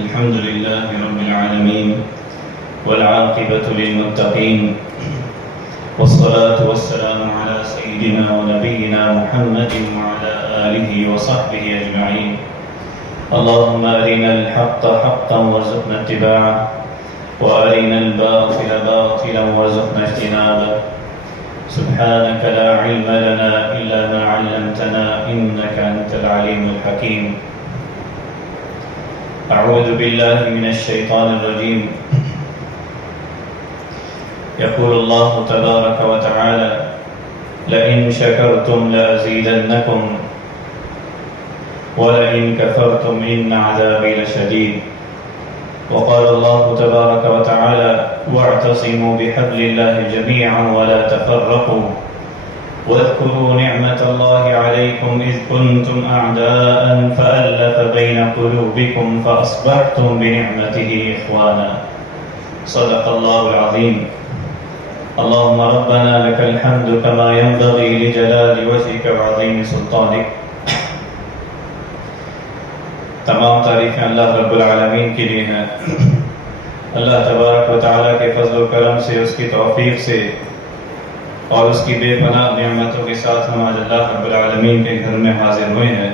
الحمد لله رب العالمين والعاقبة للمتقين والصلاة والسلام على سيدنا ونبينا محمد وعلى آله وصحبه أجمعين. اللهم أرنا الحق حقا وارزقنا اتباعه وأرنا الباطل باطلا وارزقنا اجتنابه. سبحانك لا علم لنا إلا ما علمتنا إنك أنت العليم الحكيم. أعوذ بالله من الشيطان الرجيم. يقول الله تبارك وتعالى: لئن شكرتم لأزيدنكم ولئن كفرتم إن عذابي لشديد. وقال الله تبارك وتعالى: واعتصموا بحبل الله جميعا ولا تفرقوا واذكروا نعمة الله عليكم إذ كنتم أعداء فألف بين قلوبكم فأصبحتم بنعمته إخوانا. صدق الله العظيم. اللهم ربنا لك الحمد كما ينبغي لجلال وجهك وعظيم سلطانك. تمام تعریفیں اللہ رب العالمین کے لیے ہیں. اللہ تبارک و تعالیٰ کے فضل و کرم سے، اس کی توفیق سے اور اس کی بے پناہ نعمتوں کے ساتھ ہم آج اللہ رب العالمین کے گھر میں حاضر ہوئے ہیں.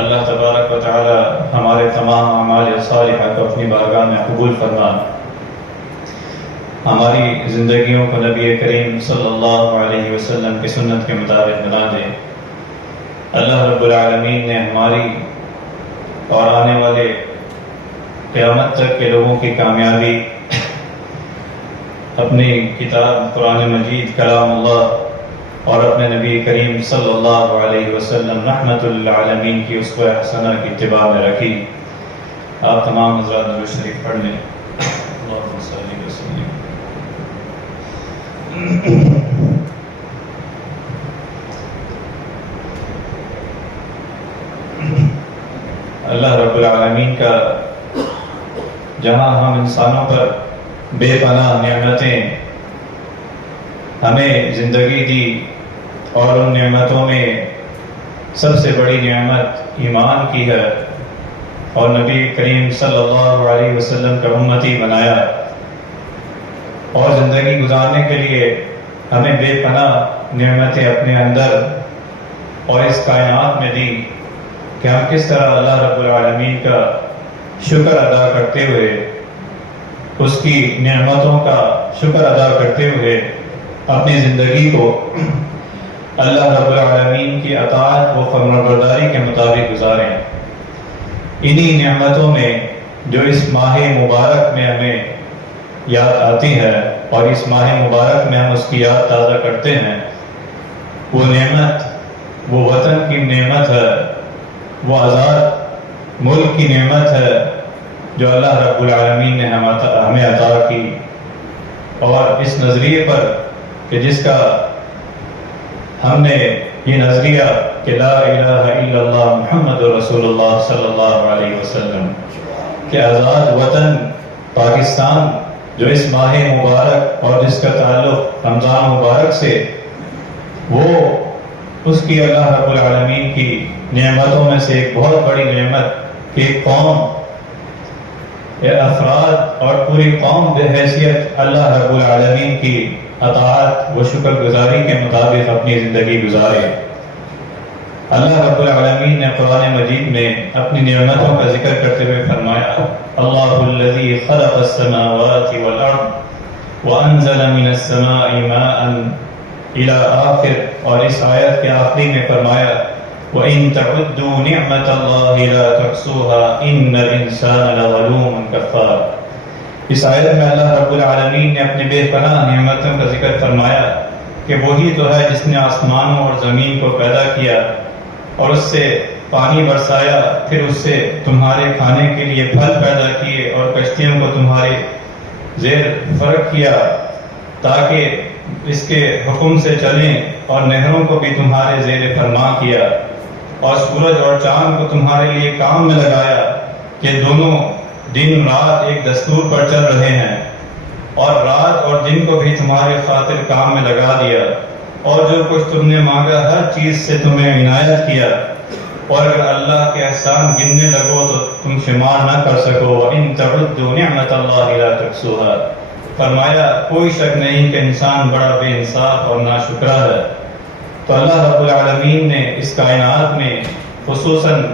اللہ تبارک و تعالیٰ ہمارے تمام اعمال صالحہ کو اپنی بارگاہ میں قبول فرما، ہماری زندگیوں کو نبی کریم صلی اللہ علیہ وسلم کی سنت کے مطابق بنا دے. اللہ رب العالمین نے ہماری اور آنے والے قیامت تک کے لوگوں کی کامیابی اپنی کتاب قرآن مجید کلام اللہ اور اپنے نبی کریم صلی اللہ علیہ وسلم رحمت للعالمین کی اسوہ حسنہ کی اتباع میں رکھی. آپ تمام حضرات درود شریف پڑھ لیں. اللہم صلی وسلم. اللہ رب العالمین کا جہاں ہم انسانوں پر بے پناہ نعمتیں ہمیں زندگی دی، اور ان نعمتوں میں سب سے بڑی نعمت ایمان کی ہے، اور نبی کریم صلی اللہ علیہ وسلم کا امتی بنایا، اور زندگی گزارنے کے لیے ہمیں بے پناہ نعمتیں اپنے اندر اور اس کائنات میں دی کہ ہم کس طرح اللہ رب العالمین کا شکر ادا کرتے ہوئے، اس کی نعمتوں کا شکر ادا کرتے ہوئے اپنی زندگی کو اللہ رب العالمین کی اطاعت و فرمانبرداری کے مطابق گزاریں. انہی نعمتوں میں جو اس ماہ مبارک میں ہمیں یاد آتی ہے اور اس ماہ مبارک میں ہم اس کی یاد تازہ کرتے ہیں، وہ نعمت وہ وطن کی نعمت ہے، وہ آزاد ملک کی نعمت ہے جو اللہ رب العالمین نے ہمیں عطا کی. اور اس نظریے پر کہ جس کا ہم نے یہ نظریہ کہ لا الہ الا اللہ محمد رسول اللہ صلی اللہ علیہ وسلم کہ آزاد وطن پاکستان جو اس ماہ مبارک اور جس کا تعلق رمضان مبارک سے، وہ اس کی اللہ رب العالمین کی نعمتوں میں سے ایک بہت بڑی نعمت کہ ایک قوم، افراد اور پوری قوم بحیثیت اللہ رب العالمین کی اطاعت و شکر گزاری کے مطابق اپنی زندگی گزارے. اللہ رب العالمین نے قرآن مجید میں اپنی نعمتوں کا ذکر کرتے ہوئے فرمایا: اللہ الذی خلق السماوات والارض وانزل من السماء ماء الى آخر. اور اس آیت کے آخری میں فرمایا: وَإِن تَعُدُّوا نِعْمَةَ اللَّهِ لَا تُحْصُوهَا إِنَّ الْإِنسَانَ لَظَلُومٌ كَفَّارٌ. اس آیت میں اللہ رب العالمین نے اپنی بے پناہ نعمتوں کا ذکر فرمایا کہ وہی تو ہے جس نے آسمانوں اور زمین کو پیدا کیا اور اس سے پانی برسایا، پھر اس سے تمہارے کھانے کے لیے پھل پیدا کیے اور کشتیوں کو تمہارے زیر فرق کیا تاکہ اس کے حکم سے چلیں، اور نہروں کو بھی تمہارے زیر فرما کیا، اور سورج اور چاند کو تمہارے لیے کام میں لگایا کہ دونوں دن رات ایک دستور پر چل رہے ہیں، اور رات اور دن کو بھی تمہارے خاطر کام میں لگا دیا، اور جو کچھ تم نے مانگا ہر چیز سے تمہیں عنایت کیا. اور اگر اللہ کے احسان گننے لگو تو تم شمار نہ کر سکو. وَإِن تَعُدُّوا نِعْمَةَ اللَّهِ لَا تُحْصُوهَا. فرمایا کوئی شک نہیں کہ انسان بڑا بے انصاف اور ناشکرا ہے. تو اللہ رب العالمین نے اس کائنات میں خصوصاً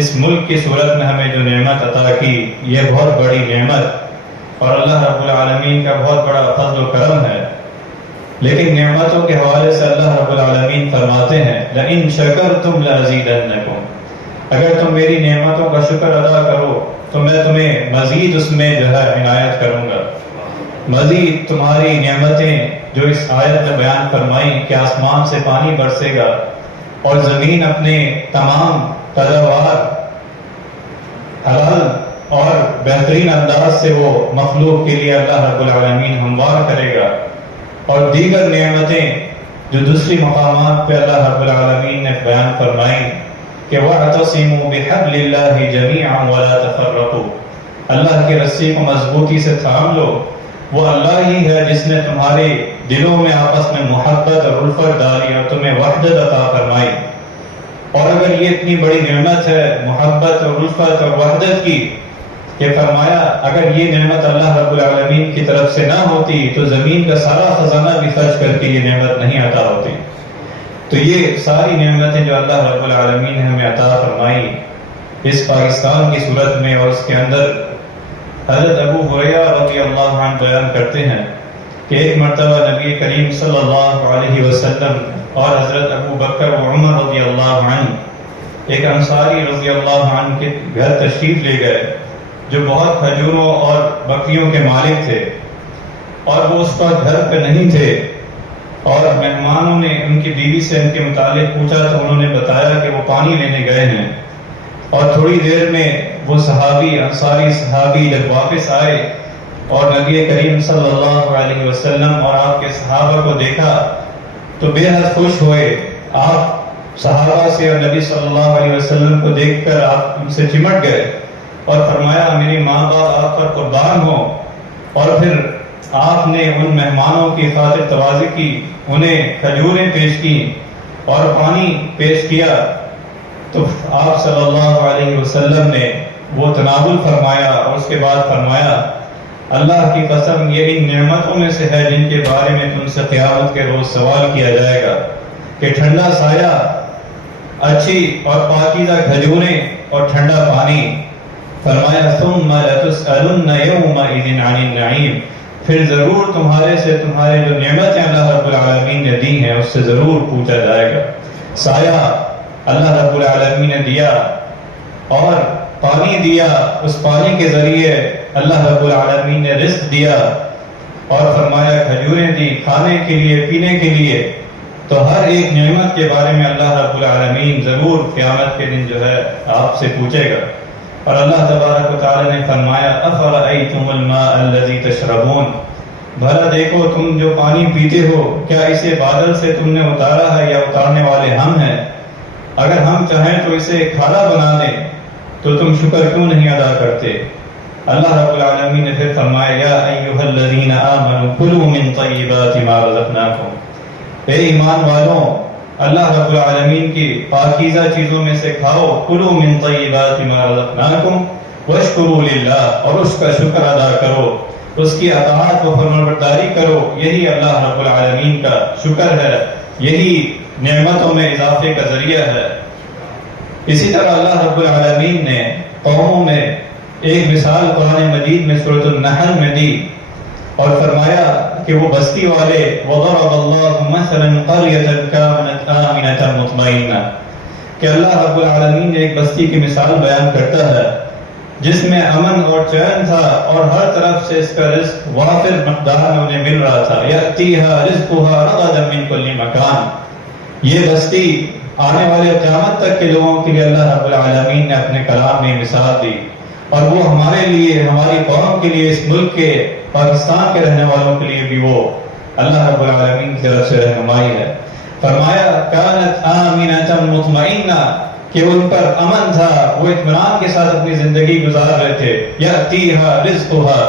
اس ملک کی صورت میں ہمیں جو نعمت عطا کی یہ بہت بڑی نعمت اور اللہ رب العالمین کا بہت بڑا فضل و کرم ہے. لیکن نعمتوں کے حوالے سے اللہ رب العالمین فرماتے ہیں لَإِن شَكَرْتُمْ لَأَزِيدَنَّكُمْ. اگر تم میری نعمتوں کا شکر ادا کرو تو میں تمہیں مزید اس میں جو ہے عنایت کروں گا. مزید تمہاری نعمتیں جو اس آیت میں بیان فرمائی کہ آسمان سے پانی برسے گا اور زمین اپنے تمام پیداوار حلال اور بہترین انداز سے وہ مخلوق کے لیے اللہ رب العالمین ہموار کرے گا. اور دیگر نعمتیں جو دوسری مقامات پہ اللہ رب العالمین نے بیان فرمائی کہ وَاعْتَصِمُوا بِحَبْلِ اللَّهِ جَمِيعًا وَلَا تَفَرَّقُوا. اللہ کی رسی کو مضبوطی سے تھام لو. وہ اللہ ہی ہے جس نے تمہارے دلوں میں آپس میں محبت اور الفت ڈالی اور تمہیں وحدت عطا فرمائی. اور اگر یہ اتنی بڑی نعمت ہے محبت اور الفت اور وحدت کی کہ فرمایا اگر یہ نعمت اللہ رب العالمین کی طرف سے نہ ہوتی تو زمین کا سارا خزانہ بھی خرچ کر کے یہ نعمت نہیں عطا ہوتی. تو یہ ساری نعمتیں جو اللہ رب العالمین نے ہمیں عطا فرمائی اس پاکستان کی صورت میں اور اس کے اندر حضرت ابو ہریرہ رضی اللہ عنہ بیان کرتے ہیں کہ ایک مرتبہ نبی کریم صلی اللہ علیہ وسلم اور حضرت ابو بکر و عمر رضی اللہ عنہ ایک انصاری رضی اللہ عنہ کے گھر تشریف لے گئے جو بہت کھجوروں اور بکریوں کے مالک تھے اور وہ اس وقت گھر پہ نہیں تھے. اور مہمانوں نے ان کی بیوی سے ان کے متعلق پوچھا تو انہوں نے بتایا کہ وہ پانی لینے گئے ہیں. اور تھوڑی دیر میں وہ صحابی انصاری صحابی جب واپس آئے اور نبی کریم صلی اللہ علیہ وسلم اور آپ کے صحابہ کو دیکھا تو بے حد خوش ہوئے. آپ صحابہ سے اور نبی صلی اللہ علیہ وسلم کو دیکھ کر آپ ان سے چمٹ گئے اور فرمایا میری ماں باپ آپ پر قربان ہوں. اور پھر آپ نے ان مہمانوں کی خاطر تواضع کی, انہیں کھجوریں پیش کی اور پانی پیش کیا. تو آپ صلی اللہ علیہ وسلم نے وہ تناول فرمایا اور اس کے بعد فرمایا اللہ کی قسم یہ ان نعمتوں میں سے ہے جن کے بارے میں تم سے قیامت کے روز سوال کیا جائے گا کہ ٹھنڈا سایہ, اچھی اور پاکیزہ کھجوریں اور ٹھنڈا پانی. فرمایا ثم لتسألن یومئذ عن النعیم. پھر ضرور تمہارے سے تمہارے جو نعمتیں اللہ رب العالمین نے دی ہیں اس سے ضرور پوچھا جائے گا. سایہ اللہ رب العالمین نے دیا اور پانی دیا, اس پانی کے ذریعے اللہ رب العالمین نے رزق دیا اور فرمایا کھجوریں دی کھانے کے لیے پینے کے لیے. تو ہر ایک نعمت کے بارے میں اللہ رب العالمین ضرور قیامت کے دن جو ہے آپ سے پوچھے گا. اور اللہ تبارک و تعالی نے فرمایا افرأیتم الماء الذی تشربون. بھلا دیکھو تم جو پانی پیتے ہو کیا اسے بادل سے تم نے اتارا ہے یا اتارنے والے ہم ہیں؟ اگر ہم چاہیں تو اسے کھارا بنا دیں تو تم شکر کیوں نہیں ادا کرتے؟ اللہ رب العالمین نے پھر فرمایا یا ایھا الذین آمنوا کلوا من طیبات ما رزقناکم. اے ایمان والوں اللہ رب العالمین کی پاکیزہ چیزوں میں سے کھاؤ. کلوا من طیبات ما رزقناکم واشکروا للہ. اور اس کا شکر ادا کرو, اس کی اطاعت و فرمانبرداری کرو. یہی اللہ رب العالمین کا شکر ہے, یہی نعمتوں میں اضافے کا ذریعہ ہے. اسی طرح اللہ رب العالمین نے قوموں میں ایک مثال قرآن مجید میں سورۃ النحل میں دی اور فرمایا کہ وہ بستی والے وضرب اللہ مثلا قریۃ کانت آمنۃ مطمئنہ, کہ اللہ رب العالمین نے ایک بستی کی مثال بیان کرتا ہے جس میں امن اور چین تھا اور ہر طرف سے اس کا رزق وافر مقدار میں انہیں مل رہا تھا. یأتیہا رزقہا رغدا من کل مکان. یہ بستی آنے والے قیامت تک کے لوگوں کے لیے اللہ رب العالمین نے اپنے کلام میں مثال دی اور وہ ہمارے لیے, ہماری قوم کے لیے, اس ملک کے پاکستان کے رہنے والوں کے لیے بھی وہ اللہ رب العالمین کی طرف سے رہنمائی ہے. فرمایا کانت آمنۃ مطمئنہ, کہ ان پر امن تھا, وہ اطمینان کے ساتھ اپنی زندگی گزار رہے تھے. یأتیہا رزقہا,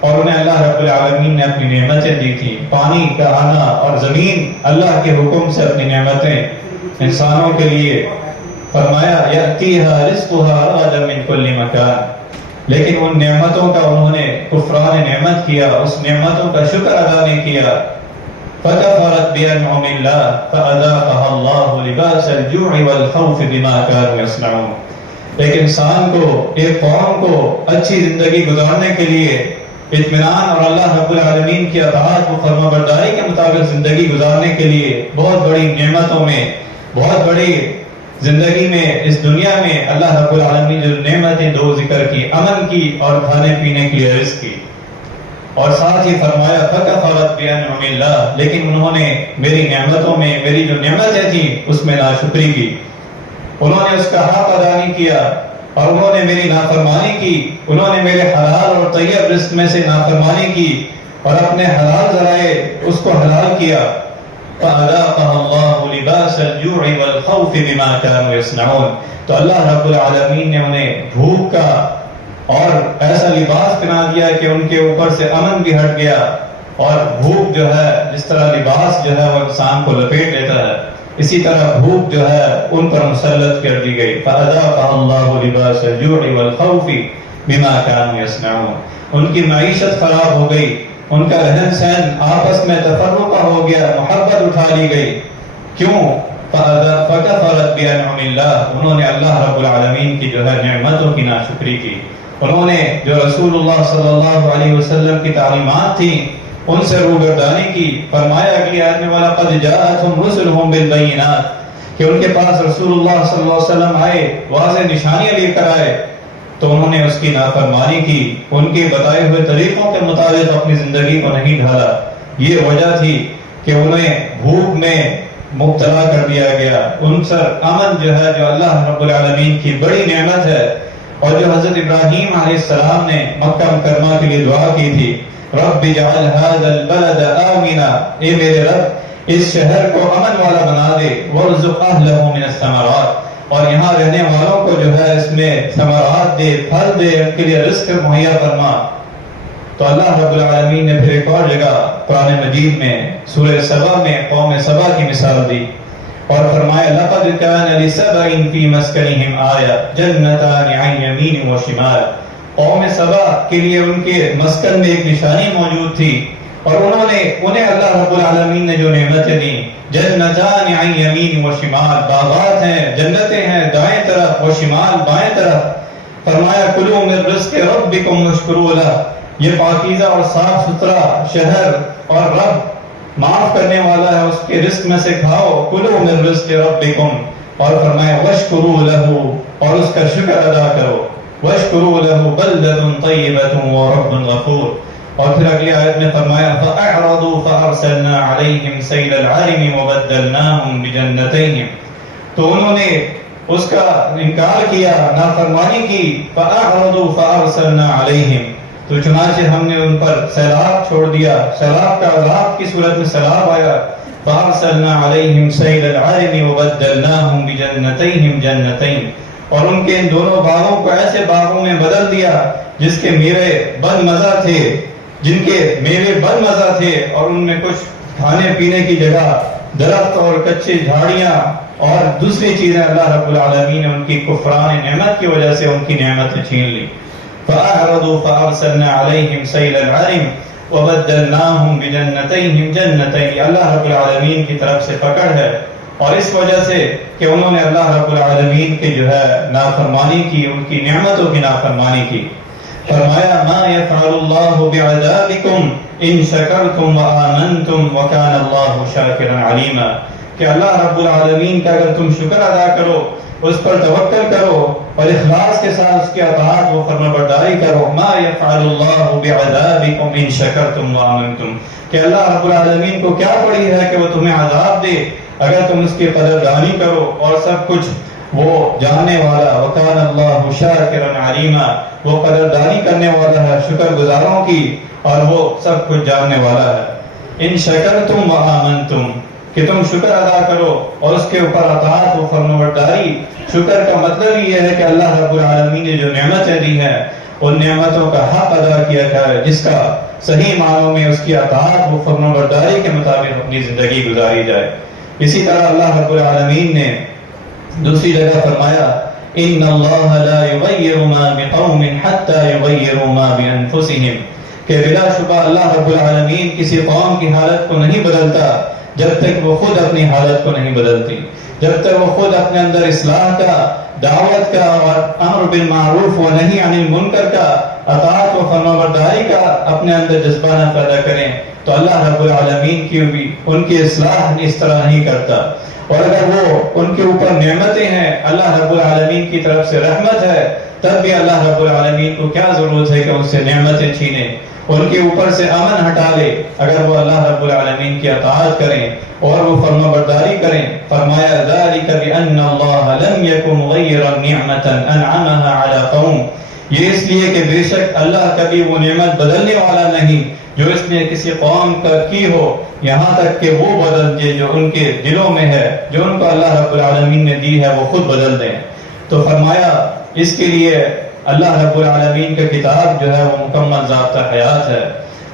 اور انہیں اللہ رب العالمین نے اپنی نعمتیں دی تھی, پانی کا آنا اور زمین اللہ کے حکم سے اپنی نعمتیں انسانوں کے لیے فرمایا یأتیہا رزقہا رغدا من کل مکان، لیکن ان نعمتوں کا انہوں نے کفران نعمت کیا، اس نعمتوں کا شکر ادا نہیں کیا۔ فکفرت بانعم اللہ فاذاقها اللہ لباس الجوع والخوف بما كانوا يصنعون۔ ایک انسان کو، ایک قوم کو اچھی زندگی گزارنے کے لیے اطمینان اور اللہ رب العالمین کی اطاعت و فرما برداری کے مطابق زندگی گزارنے کے لیے بہت بڑی نعمتوں میں، بہت بڑی زندگی میں، اس دنیا میں اللہ رب العالمین جو نعمتیں دو ذکر کی، امن کی اور کھانے پینے کی، رزق کی، اور ساتھ ہی فرمایا فکفرت بانعم اللہ، لیکن انہوں نے میری نعمتوں میں، میری جو نعمتیں تھیں اس میں ناشکری کی، انہوں نے اس کا حق ادا نہیں کیا اور انہوں نے میری نافرمانی کی، انہوں نے میرے حلال اور طیب رزق میں سے نافرمانی کی اور اپنے حلال ذرائع اس کو حلال کیا۔ فَأَذَاقَهَا اللَّهُ لِبَاسَ الْجُوعِ وَالْخَوْفِ بِمَا كَانُوا يَصْنَعُونَ، تو اللہ رب العالمین نے انہیں بھوک کا اور ایسا لباس پہنا دیا کہ ان کے اوپر سے امن بھی ہٹ گیا، اور بھوک جو ہے، جس طرح لباس جو ہے وہ انسان کو لپیٹ لیتا ہے، اسی طرح بھوک جو ہے ان پر مسلط کر دی گئی۔ فَأَذَاقَهَا اللَّهُ لِبَاسَ الْجُوعِ وَالْخَوْفِ بِمَا كَانُوا يَصْنَعُونَ، ان کی معیشت خراب ہو گئی، ان کا رہن سہن آپس میں تفرقہ ہو گیا، محبت اٹھا لی گئی، کیوں؟ فَكَفَرَتْ بِأَنْعُمِ اللَّهِ، انہوں نے اللہ رب العالمین کی جو ہے نعمتوں کی ناشکری کی، انہوں نے جو رسول اللہ صلی اللہ علیہ وسلم کی تعلیمات تھیں ان سے روگردانی کی۔ فرمایا اگلی آیت میں وَلَقَدْ جَاءَتْهُمْ رُسُلُهُمْ بِالْبَيِّنَاتِ، کہ ان کے پاس رسول اللہ صلی اللہ علیہ وسلم آئے، واضح نشانیاں لے کر آئے، تو انہوں نے اس کی نافرمانی کی، ان کے بتائے ہوئے طریقوں کے مطابق اپنی زندگی کو نہیں ڈھالا۔ یہ وجہ تھی کہ انہیں بھوک میں مبتلا کر دیا گیا، ان پر امن جو ہے، جو اللہ رب العالمین کی بڑی نعمت ہے، اور جو حضرت ابراہیم علیہ السلام نے مکہ مکرمہ کے لیے دعا کی تھی، رب اجعل هذا البلد آمنا، اے میرے رب اس شہر کو امن والا بنا دے، وارزق اہلہ من الثمرات، اور یہاں رہنے والوں کو جو ہے اس میں ثمرات دے، پھل دے، ان کے لیے رزق مہیا فرما۔ تو اللہ رب العالمین نے پھر ایک اور جگہ قرآن مجید میں سورہ سبا میں قوم سبا کی مثال دی اور فرمایا لقد كان لسبع في مسكنهم آية جنتان عن يمين وشمال، قوم سبا کے لیے ان کے مسکن میں ایک نشانی موجود تھی، اور انہیں اللہ رب العالمین نے جو نعمتیں دی، جنتان عن یمین و شمال، باغات ہیں، جنتیں ہیں دائیں طرف و شمال بائیں طرف، فرمایا کلوا من رزق ربکم واشکروا لہ، یہ پاکیزہ اور صاف ستھرا شہر اور رب معاف کرنے والا ہے، اس کے رزق میں سے کھاؤ، کلوا من رزق ربکم، اور فرمایا واشکروا لہ، اور اس کا شکر ادا کرو، واشکروا لہ بلدۃ طیبۃ ورب غفور، اور پھر اگلی آیت میں فرمایا فَأَعْرَضُوا فَأَرْسَلْنَا عَلَيْهِمْ سَيْلَ الْعَرِمِ وَبَدَّلْنَاهُمْ بِجَنَّتَيْهِمْ، تو انہوں نے اس کا انکار کیا، نافرمانی کی، فَأَعْرَضُوا فَأَرْسَلْنَا عَلَيْهِمْ، تو چنانچہ ہم نے ان پر سیلاب چھوڑ دیا، سیلاب کا عذاب کی صورت میں سیلاب آیا، فَأَرْسَلْنَا عَلَيْهِمْ سَيْلَ الْعَرِمِ وَبَدَّلْنَاهُمْ بِجَنَّتَيْهِمْ جَنَّتَيْنِ، اور ان کے ان دونوں باغوں کو ایسے باغوں میں بدل دیا جس کے میوے بد مزہ تھے، جن کے میوے بد مزہ تھے، اور ان میں کچھ کھانے پینے کی جگہ درخت اور کچے جھاڑیاں اور دوسری چیزیں اللہ رب العالمین نے ان کی کفران نعمت کی وجہ سے ان کی نعمتیں چھین لی۔ فَأَعْرَضُوا فَأَرْسَلْنَا عَلَيْهِمْ سَيْلَ الْعَرِمِ وَبَدَّلْنَاهُمْ بِجَنَّتَيْهِمْ جَنَّتَيْنِ، اللہ رب العالمین کی طرف سے پکڑ ہے، اور اس وجہ سے کہ انہوں نے اللہ رب العالمین کے جو ہے نافرمانی کی، ان کی نعمتوں کی نافرمانی کی۔ فرمایا ما يفعل الله بعذابكم ان شکرتم وآمنتم وكان الله شاکرا علیما، کہ اللہ رب العالمین کا اگر تم شکر ادا کرو، اس پر توکل کرو اور اخلاص کے ساتھ اس کی اطاعت و فرما برداری کرو، ما يفعل الله بعذابكم ان شکرتم وآمنتم، کہ اللہ رب العالمین کو کیا پڑی ہے کہ وہ تمہیں عذاب دے اگر تم اس کی قدردانی کرو، اور سب کچھ وہ جاننے والا، وَكَانَ اللَّهُ شَاكِرًا عَلِيمًا، وہ قدردانی کرنے والا ہے شکر گزاروں کی، اور وہ سب کچھ جاننے والا ہے۔ ان شکرتم وآمنتم، کہ تم شکر ادا کرو اور اس کے اوپر اطاعت و فرمانبرداری۔ شکر کا مطلب یہ ہے کہ اللہ رب العالمین نے جو نعمتیں دی ہیں ان نعمتوں کا حق ادا کیا جائے، جس کا صحیح معنوں میں اس کی اطاعت و فرمانبرداری کے مطابق اپنی زندگی گزاری جائے۔ اسی طرح اللہ رب العالمین نے دوسری جگہ فرمایا ان اللہ لا یغیر ما بقوم حتی یغیروا ما بانفسہم، کہ بلا شبہ اللہ رب العالمین کسی قوم کی حالت کو نہیں بدلتا جب تک وہ خود اپنی حالت کو نہیں بدلتی، جب تک وہ خود اپنے اندر اصلاح کا، دعوت کا اور امر بالمعروف و نہی عن المنکر کا، اطاعت و فرمانبرداری کا اپنے اندر جذبہ نہ پیدا کریں تو اللہ رب العالمین کی بھی ان کی اصلاح اس طرح نہیں کرتا۔ اور اگر وہ ان کے اوپر نعمتیں ہیں، اللہ رب العالمین کی طرف سے رحمت ہے، تب بھی اللہ رب العالمین کو کیا ضرورت ہے کہ ان سے نعمتیں چھینے، ان کے اوپر سے امن ہٹا لے اگر وہ اللہ رب العالمین کی اطاعت کریں اور وہ فرما برداری کریں۔ فرمایا ذالک بأن اللہ لم یکن مغیرا نعمتا انعمها علی قوم، یہ اس لیے کہ بے شک اللہ کبھی وہ نعمت بدلنے والا نہیں جو اس نے کسی قوم کا کی ہو، یہاں تک کہ وہ بدل دے جو ان کے دلوں میں ہے، جو ان کو اللہ رب العالمین نے دی ہے وہ خود بدل دیں۔ تو فرمایا اس کے لیے اللہ رب العالمین کا کتاب جو ہے وہ مکمل ضابطہ حیات ہے،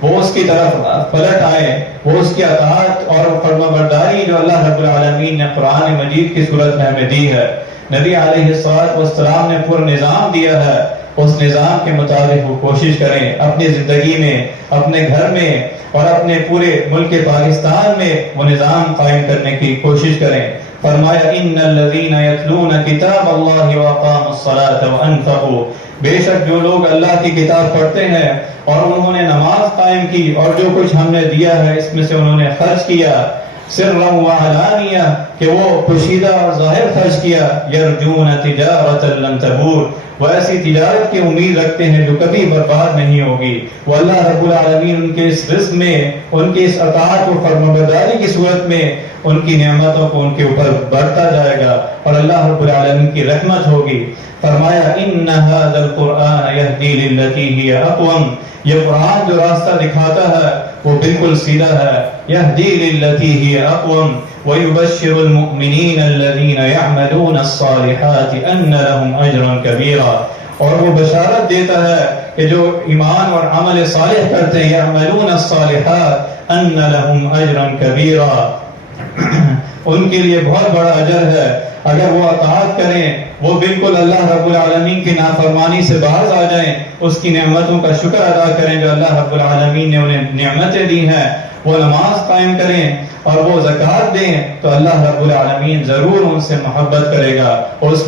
وہ اس کی طرف پلٹ آئے، وہ اس کی اطاعت اور فرما برداری جو اللہ رب العالمین نے قرآن مجید کی صورت میں ہمیں دی ہے، نبی علیہ الصلوۃ والسلام نے پورا نظام دیا ہے، اس نظام کے مطابق وہ کوشش کریں اپنی زندگی میں، اپنے گھر میں اور اپنے پورے ملک پاکستان میں وہ نظام قائم کرنے کی کوشش کریں۔ فرمایا ان الذین یتلون کتاب اللہ واقاموا الصلاۃ وانفقوا، بے شک جو لوگ اللہ کی کتاب پڑھتے ہیں اور انہوں نے نماز قائم کی اور جو کچھ ہم نے دیا ہے اس میں سے انہوں نے خرچ کیا، سرا وعلانیہ، کہ وہ پوشیدہ اور ظاہر خرچ کیا، یرجون تجارۃ لن تبور، وہ ایسی تجارت کی امید رکھتے ہیں جو کبھی برباد نہیں ہوگی۔ وہ اللہ رب العالمین ان کے اس رزق میں، ان کی اس اطاعت و فرمانبرداری کی صورت میں ان کی نعمتوں کو ان کے اوپر بڑھتا جائے گا اور اللہ رب العالمین کی رحمت ہوگی۔ فرمایا ان ھذا القرآن یہدی للتی ہی اقوم، یہ قرآن جو راستہ دکھاتا ہے وہ بالکل سیدھا ہے، یہدی للتی ہی اقوم وَيُبَشِّرُ الْمُؤْمِنِينَ الَّذِينَ يَعْمَلُونَ الصَّالِحَاتِ أَنَّ لَهُمْ أَجْرًا كَبِيرًا، اور وہ بشارت دیتا ہے کہ جو ایمان اور عمل صالح کرتے ہیں، يَعْمَلُونَ الصَّالِحَاتِ أَنَّ لَهُمْ أَجْرًا كَبِيرًا، ان کے لیے بہت بڑا اجر ہے اگر وہ اطاعت کریں، وہ بالکل اللہ رب العالمین کی نافرمانی سے باز آ جائیں، اس کی نعمتوں کا شکر ادا کریں جو اللہ رب العالمین نے انہیں نعمتیں دی ہیں، وہ نماز قائم کریں اور وہ زکوٰۃ دیں تو اللہ رب العالمین ضرور ان سے محبت کرے گا، اور اس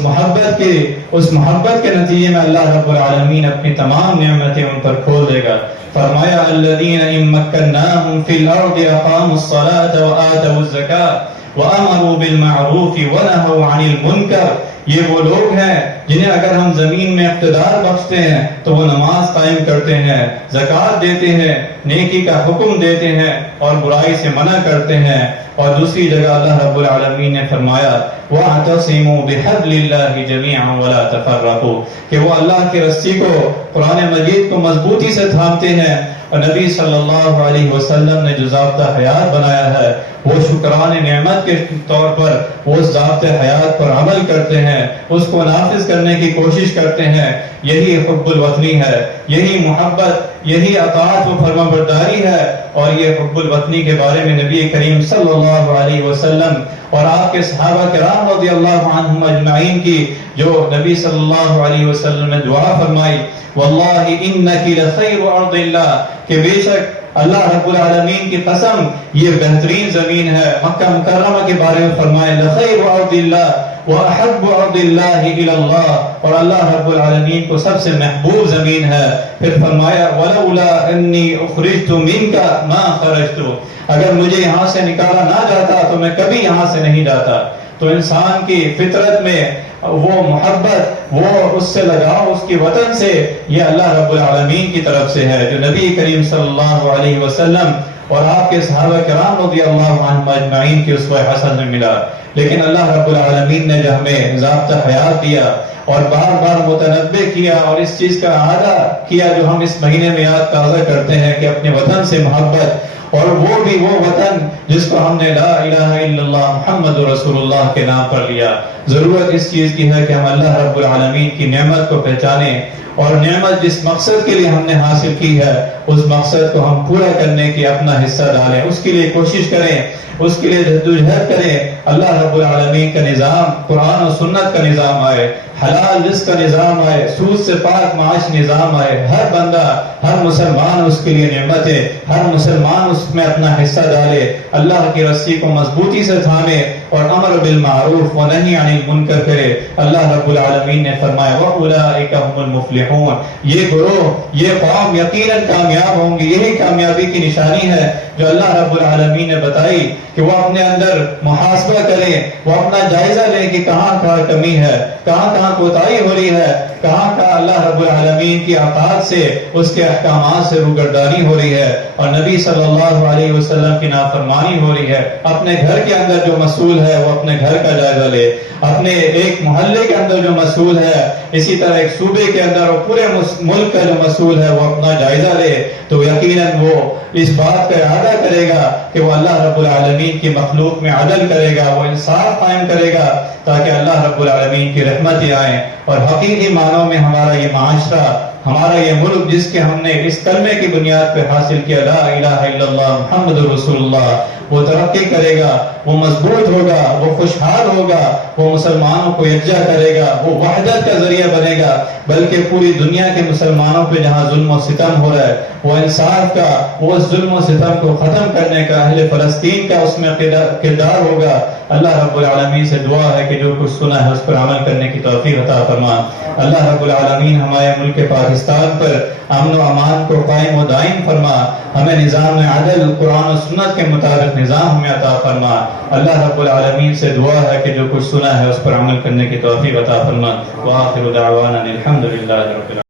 محبت کے نتیجے میں اللہ رب العالمین اپنی تمام نعمتیں ان پر کھول دے گا۔ فرمایا الذین ان مکناہم فی الارض اقاموا الصلاۃ وآتوا الزکاۃ وَأَمَرُوا بِالْمَعْرُوفِ وَنَهَوْا عَنِ الْمُنْكَرِ، یہ وہ لوگ ہیں جنہیں اگر ہم زمین میں اقتدار بخشتے ہیں تو وہ نماز قائم کرتے ہیں، زکوٰۃ دیتے ہیں، نیکی کا حکم دیتے ہیں اور برائی سے منع کرتے ہیں۔ اور دوسری جگہ اللہ رب العالمین نے فرمایا وَاعْتَصِمُوا بِحَبْلِ اللَّهِ جَمِيعًا وَلَا تَفَرَّقُوا، کہ وہ اللہ کی رسی کو، قرآن مجید کو مضبوطی سے تھامتے ہیں، اور نبی صلی اللہ علیہ وسلم نے جو ضابطہ حیات بنایا ہے وہ شکران نعمت کے طور پر وہ اس ضابطہ حیات پر عمل کرتے ہیں، اس کو نافذ کرنے کی کوشش کرتے ہیں۔ یہی حب الوطنی ہے، یہی محبت، یہی اطاعت و فرما برداری ہے، اور یہ حب الوطنی کے بارے میں نبی کریم صلی اللہ علیہ وسلم اور آپ کے صحابہ کرام رضی اللہ عنہم اجمعین کی جو نبی صلی اللہ علیہ وسلم نے دعا فرمائی، واللہ انک لخیر ارض اللہ، کہ بے شک اللہ رب العالمین کی قسم یہ بہترین زمین ہے۔ مکہ مکرمہ کے بارے میں فرمائے لخیر ارض اللہ واحب ارض اللہ الی اللہ، اور اللہ رب العالمین کو سب سے محبوب زمین ہے۔ پھر فرمایا ولولا انی اخرجت منک ما خرجت، اگر مجھے یہاں سے نکالا نہ جاتا تو میں کبھی یہاں سے نہیں جاتا۔ تو انسان کی فطرت میں وہ محبت، وہ اس سے لگاؤ اس کی وطن سے، یہ اللہ رب العالمین کی طرف سے ہے جو نبی کریم صلی اللہ علیہ وسلم اور آپ کے صحابہ کرام رضی اللہ عنہم اجمعین کی اسوہ حسن میں ملا۔ لیکن اللہ رب العالمین نے جو ہمیں ضابطہ حیات دیا اور بار بار متنبہ کیا اور اس چیز کا اعادہ کیا جو ہم اس مہینے میں یاد تازہ کرتے ہیں کہ اپنے وطن سے محبت، اور وہ بھی وہ وطن جس کو ہم نے لا الہ الا اللہ محمد رسول اللہ کے نام پر لیا۔ ضرورت اس چیز کی ہے کہ ہم اللہ رب العالمین کی نعمت کو پہچانیں، اور نعمت جس مقصد کے لیے ہم نے حاصل کی ہے اس مقصد کو ہم پورا کرنے کی اپنا حصہ ڈالیں، اس کے لیے کوشش کریں۔ اس کے لیے جدوجہد کریں. اللہ رب العالمین کا نظام قرآن و سنت کا نظام آئے, حلال رزق کا نظام آئے, سود سے پاک معاش نظام آئے. ہر بندہ, ہر مسلمان اس کے لیے نعمت ہے, ہر مسلمان اس میں اپنا حصہ ڈالے, اللہ کی رسی کو مضبوطی سے تھامے اور امر بالمعروف و نہی عن المنکر کرے. اللہ رب العالمین نے فرمایا وَأُولَٰئِكَ هُمُ الْمُفْلِحُونَ, یہ گروہ, یہ قوم یقیناً کامیاب ہوں گی. یہی کامیابی کی نشانی ہے جو اللہ رب العالمین نے بتائی کہ وہ اپنے اندر محاسبہ کریں, وہ اپنا جائزہ لیں کہ کہاں کہاں کمی ہے, کہاں کہاں کوتاہی ہو رہی ہے, کہاں کہاں اللہ رب العالمین کی اطاعت سے, اس کے احکامات سے روگردانی ہو رہی ہے اور نبی صلی اللہ علیہ وسلم کی نافرمانی ہو رہی ہے. اپنے گھر کے اندر جو مسئول ہے وہ اپنے گھر کا جائزہ لے, اپنے ایک محلے کے اندر جو مسئول ہے, اسی طرح ایک صوبے کے اندر اور پورے ملک کا جو مسئول ہے وہ اپنا جائزہ لے, تو یقیناً وہ اس بات کا ارادہ کرے گا کہ وہ اللہ رب العالمین کی مخلوق میں عدل کرے گا, وہ انصاف قائم کرے گا تاکہ اللہ رب العالمین کی رحمتیں آئیں اور حقیقی معنوں میں ہمارا یہ معاشرہ, ہمارا یہ ملک جس کے ہم نے اس کلمے کی بنیاد پہ حاصل کیا لا الہ الا اللہ محمد رسول اللہ, وہ ترقی کرے گا, وہ مضبوط ہوگا, وہ خوشحال ہوگا, وہ مسلمانوں کو یکجا کرے گا, وہ وحدت کا ذریعہ بنے گا, بلکہ پوری دنیا کے مسلمانوں پہ جہاں ظلم و ستم ہو رہا ہے وہ انصاف کا, وہ اس ظلم و ستم کو ختم کرنے کا, اہل فلسطین کا اس میں کردار ہوگا. اللہ رب العالمین سے دعا ہے کہ جو کچھ سنا ہے اس پر عمل کرنے کی توفیق عطا فرما. اللہ رب العالمین ہمارے ملک پاکستان پر امن و امان کو قائم و دائم فرما, ہمیں نظام عدل قرآن و سنت کے مطابق نظام ہمیں عطا فرما. اللہ رب العالمین سے دعا ہے کہ جو کچھ سنا ہے اس پر عمل کرنے کی توفیق عطا فرما. وآخر دعوانا الحمدللہ رب العالمین.